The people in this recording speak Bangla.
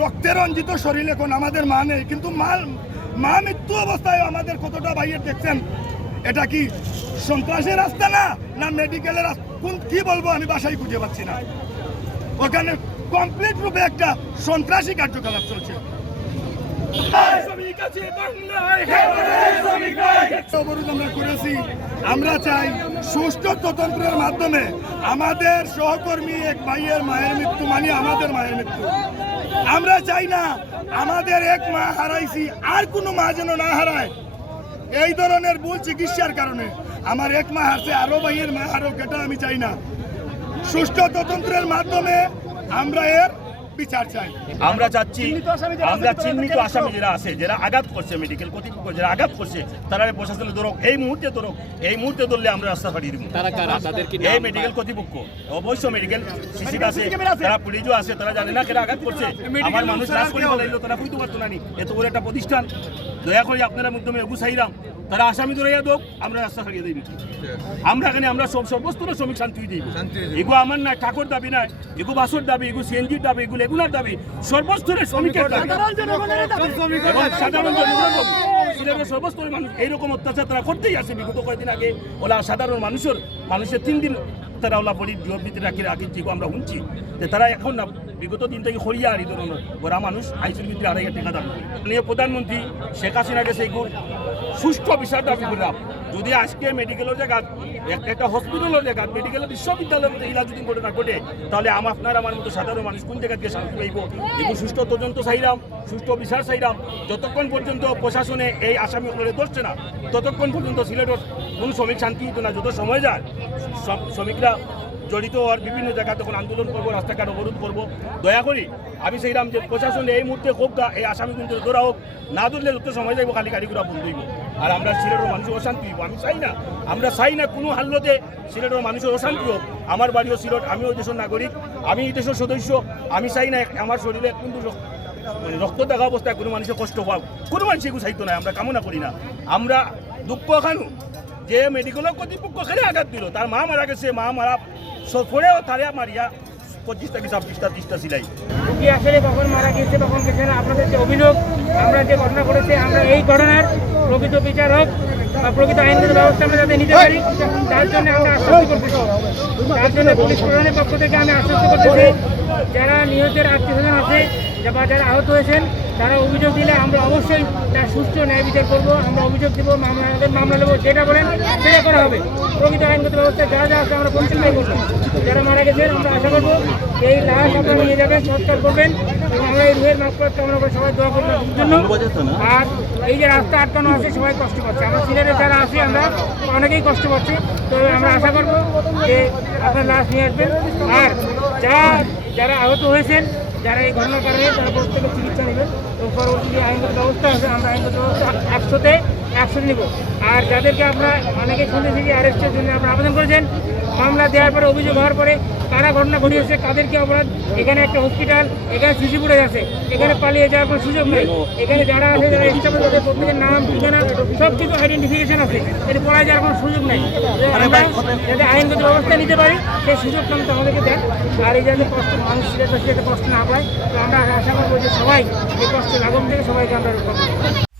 রক্তে রঞ্জিত শরীর এখন আমাদের মা নেই, কিন্তু মা মৃত্যু অবস্থায় আমাদের কতটা ভাইয়ের দেখছেন। এটা কি সন্ত্রাসের রাস্তা না মেডিকেলের কি বলবো আমি বাসায় খুঁজে পাচ্ছি না। ওখানে কমপ্লিট রূপে একটা সন্ত্রাসী কার্যকলাপ চলছে। আমরা করেছি, আমরা চাই সুষ্ঠু তদন্তের মাধ্যমে আমাদের সহকর্মী এক ভাইয়ের মায়ের মৃত্যু মানে আমাদের মায়ের মৃত্যু। আমরা চাই না আমাদের এক মা হারাইছি আর কোনো মা যেন না হারায়। এই ধরনের ভুল চিকিৎসার কারণে আমার এক মা হারছে, আরো ভাইয়ের মা হারুক, এটা আমি চাই না। সুষ্ঠু তদন্তের মাধ্যমে আমরা এর বিচার চাই। আমরা চাচ্ছি আমরা চিহ্নিত আসামি যারা আছে, যারা আঘাত করছে, মেডিকেল কর্তৃপক্ষ যারা আঘাত করছে, তারা প্রশাসনে ধরুক, এই মুহূর্তে ধরলে আমরা রাস্তা ছাড়িয়ে দিব। এই মেডিকেল কর্তৃপক্ষ অবশ্য মেডিকেল শিশিক আছে, তারা পুলিশও আছে, তারা জানে না কেন আঘাত করছে। আমার মানুষ লাশ করে বলাইলো, তারা বুঝতে পারতো না। এত বড় একটা প্রতিষ্ঠান, দয়া করে আপনারা মাধ্যমে এগু চাইলাম তারা আসামি ধরাইয়া দোক, আমরা রাস্তা ছাড়িয়ে দিই। আমরা এখানে আমরা সর্বস্তরের শ্রমিক শান্তি দিই। এগু আমার না ঠাকুর দাবি নাই, এগু বাসর দাবি, এগু সিএনজির দাবি, এগু লেগুনার দাবি, সর্বস্তরের শ্রমিকের দাবি, সাধারণ জনগণের দাবি। সিলেটের সর্বস্তরের মানুষ এইরকম অত্যাচার তারা করতেই আসে। বিগত কয়েকদিন আগে ওলা সাধারণ মানুষের 3 দিন তারা ওলা বলি বিবৃতি রাখি যেগুলো আমরা শুনছি যে তারা এখন না বিগত দিন থেকে হরিয়া আর এই ধরনের ওরা মানুষ আইসির ভিতরে 2,500 টাকা দাম করে। প্রধানমন্ত্রী শেখ হাসিনাকে সেইগুলো সুষ্ঠু বিচার দাবি করলাম। যদি আজকে মেডিকেলের জায়গা একটা হসপিটালের জায়গা মেডিকেলের বিশ্ববিদ্যালয়ের ইলাজ যদি ঘটনা ঘটে, তাহলে আপনার আমার মতো সাধারণ মানুষ কোন জায়গা দিয়ে শান্তি পাইব? এগুলো সুষ্ঠু তদন্ত চাইলাম, সুষ্ঠু বিচার চাইলাম। যতক্ষণ পর্যন্ত প্রশাসনে এই আসামি ধরছে না, ততক্ষণ পর্যন্ত সিলেটের কোন শ্রমিক শান্তি হতো না। যত সময় যায় শ্রমিকরা জড়িত আর বিভিন্ন জায়গায় তখন আন্দোলন করবো, রাস্তাঘাট অবরোধ করবো। দয়া করি আমি চাইলাম যে প্রশাসন এই মুহূর্তে হোক গা, এই আসামি কিন্তু ধরা হোক, না ধরলে যত সময় যাইব খালি গাড়িগুলো বন্ধ হইব। আর আমরা সিলেটের মানুষ অশান্তি হইব, আমি চাই না। আমরা চাই না কোনো হাল্লতে সিলেটের মানুষের অশান্তি হোক। আমার বাড়িও সিলেট, আমিও এই দেশের নাগরিক, আমি এই দেশের সদস্য। আমি চাই না আমার শরীরে কিন্তু রক্ত দেখা অবস্থায় কোনো মানুষের কষ্ট পাক, কোনো মানুষ এগুলো চাইতো না, আমরা কামনা করি না। আমরা দুঃখ খানু যে মেডিকেলের কর্তৃপক্ষ খেলে আঘাত দিল, তার মা মারা গেছে, মা মারা পরেও তারা মারিয়া 25টা কি 26টা সিলাই। রুগী আসলে কখন মারা গেছে কখন গেছে না, আপনাদের যে অভিযোগ, আমরা যে ঘটনা করেছে, আমরা এই ঘটনার প্রকৃত বিচার হোক বা প্রকৃত আইনগত ব্যবস্থা আমরা যাতে নিতে পারি, তার জন্য আমরা আশ্বস্ত করতেছি। তার জন্য পুলিশ প্রশাসনের পক্ষ থেকে আমি আশ্বস্ত করতেছি, যারা নিহতের আত্মীয়স্বজন আছে বা যারা আহত হয়েছেন, তারা অভিযোগ দিলে আমরা অবশ্যই তার সুষ্ঠু ন্যায় বিচার করবো। আমরা অভিযোগ দেবো, মামলা নেবো, যেটা বলেন সেটা করা হবে। প্রকৃত আইনগত ব্যবস্থা যা যা আছে আমরা পরিচালনা করবো। যারা মারা গেছেন আমরা আশা করবো এই লাশ আপনারা নিয়ে যাবেন, সৎকার করবেন এবং আমরা এই রুহের মাফ করতে আমরা সবাই দোয়া করবো জন্য। আর এই যে রাস্তা আটকানো আছে, সবাই কষ্ট পাচ্ছে, আমরা সিলেটের যারা আছি আমরা অনেকেই কষ্ট পাচ্ছি। তো আমরা আশা করবো যে আপনার লাশ নিয়ে আসবেন। আর যারা আহত হয়েছেন, যারা এই ঘটনার কারণে তারা প্রত্যেকে চিকিৎসা নেবেন এবং পরবর্তী আইনগত ব্যবস্থা আছে, আমরা আইনগত ব্যবস্থা 100তে 100 নেব। আর যাদেরকে আমরা অনেকে শুনেছি যে অ্যারেস্টের জন্য আপনারা আবেদন করেছেন, মামলা দেওয়ার পরে অভিযোগ হওয়ার পরে কারা ঘটনা ঘটিয়েছে, কাদেরকে অপরাধ, এখানে একটা হসপিটাল, এখানে সিসি ফুটেজ আছে, এখানে পালিয়ে যাওয়ার কোনো সুযোগ নেই। এখানে যারা আছে, যারা স্টাফে তাদের প্রত্যেকের নাম, ঠিকানা সব কিছু আইডেন্টিফিকেশন আছে, এটি পড়ায় যাওয়ার কোনো সুযোগ নেই। আমরা যাতে আইনগত ব্যবস্থা নিতে পারি সেই সুযোগটা কিন্তু আমাদেরকে দেন। আর এই যাতে কষ্ট মানুষ যাতে কষ্ট না পায়, তো আমরা আশা করবো যে সবাই এই কষ্ট লাঘব থেকে সবাইকে আমরা রক্ষা করবো।